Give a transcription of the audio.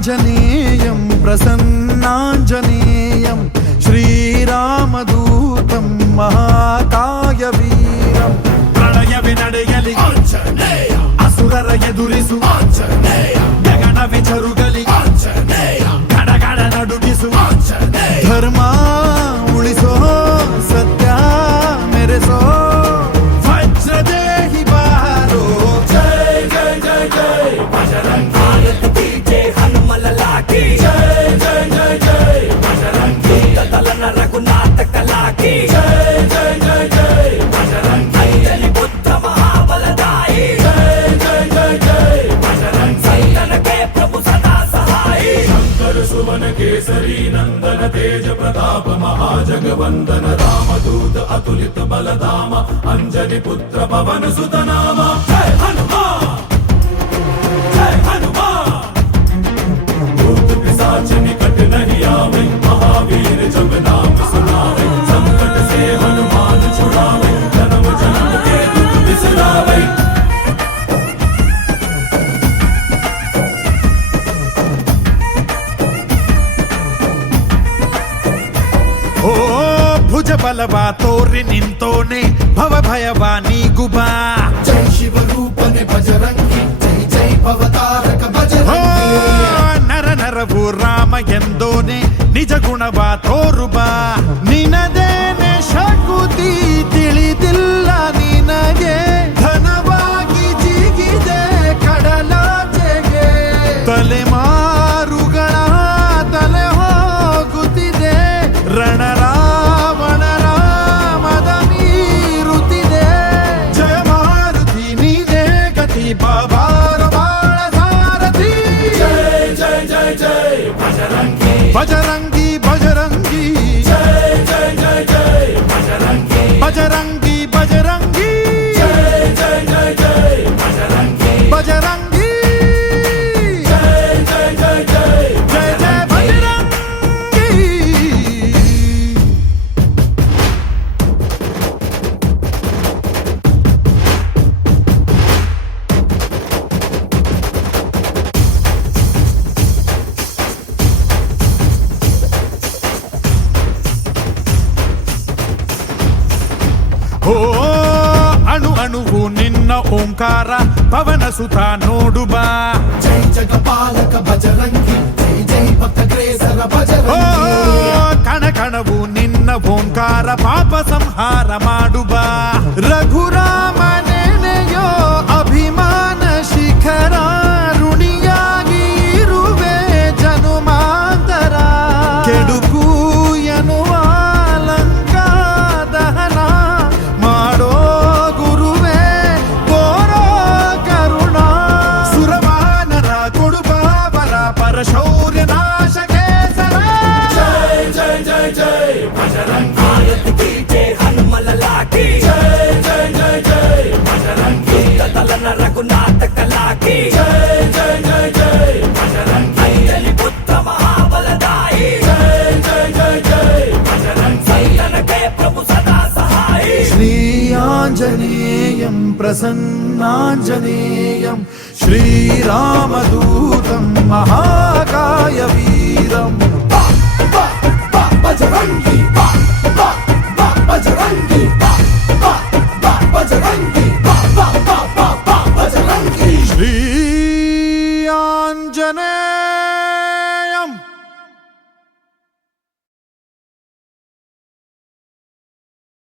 ఆంజనేయం ప్రసన్నాంజనేయం శ్రీరామదూతం మహాకాయ వీరం. ప్రళయ వినడయలి అసురర ఎదురిసు. ఆంజనేయ. सुवन केसरी नंदन तेज प्रताप महाजगवंदन रामदूत अतुलित बलधाम अंजनी पुत्र पवन सुत ಓ ಭುಜ ಬಲವ ತೋರಿ ನಿಂತೋನೆ ಭವ ಭಯವ ನೀಗುಬಾ ಜೈ ಶಿವರೂಪನೆ ಬಜರಂಗಿ ಜೈ ಜೈ ಭವತಾರಕ ಬಜರಂಗಿ ನರ ನರವು ರಾಮ ಎಂದೋನೆ ನಿಜ ಗುಣವ ತೋರುಬಾ ನಿನದೇನೆ बजरंगी। बजरंगी जय जय जय जय। बजरंगी बजरंगी। ಅಣು ಅಣುವು ನಿನ್ನ ಓಂಕಾರ ಪವನ ಸುತ ನೋಡು ಬಾ జై జగపాలక బజరంగి జై జై భక్తగ్రేసర ಓ బజరంగి ಕಣ ಕಣವು ನಿನ್ನ ಓಂಕಾರ ಪಾಪ ಸಂಹಾರ ಮಾಡು ಬಾ మనకు నాటకలాకి ఆంజనేయం ప్రసన్నాంజనేయం. శ్రీరామదూతం మహాకాయ వీరం.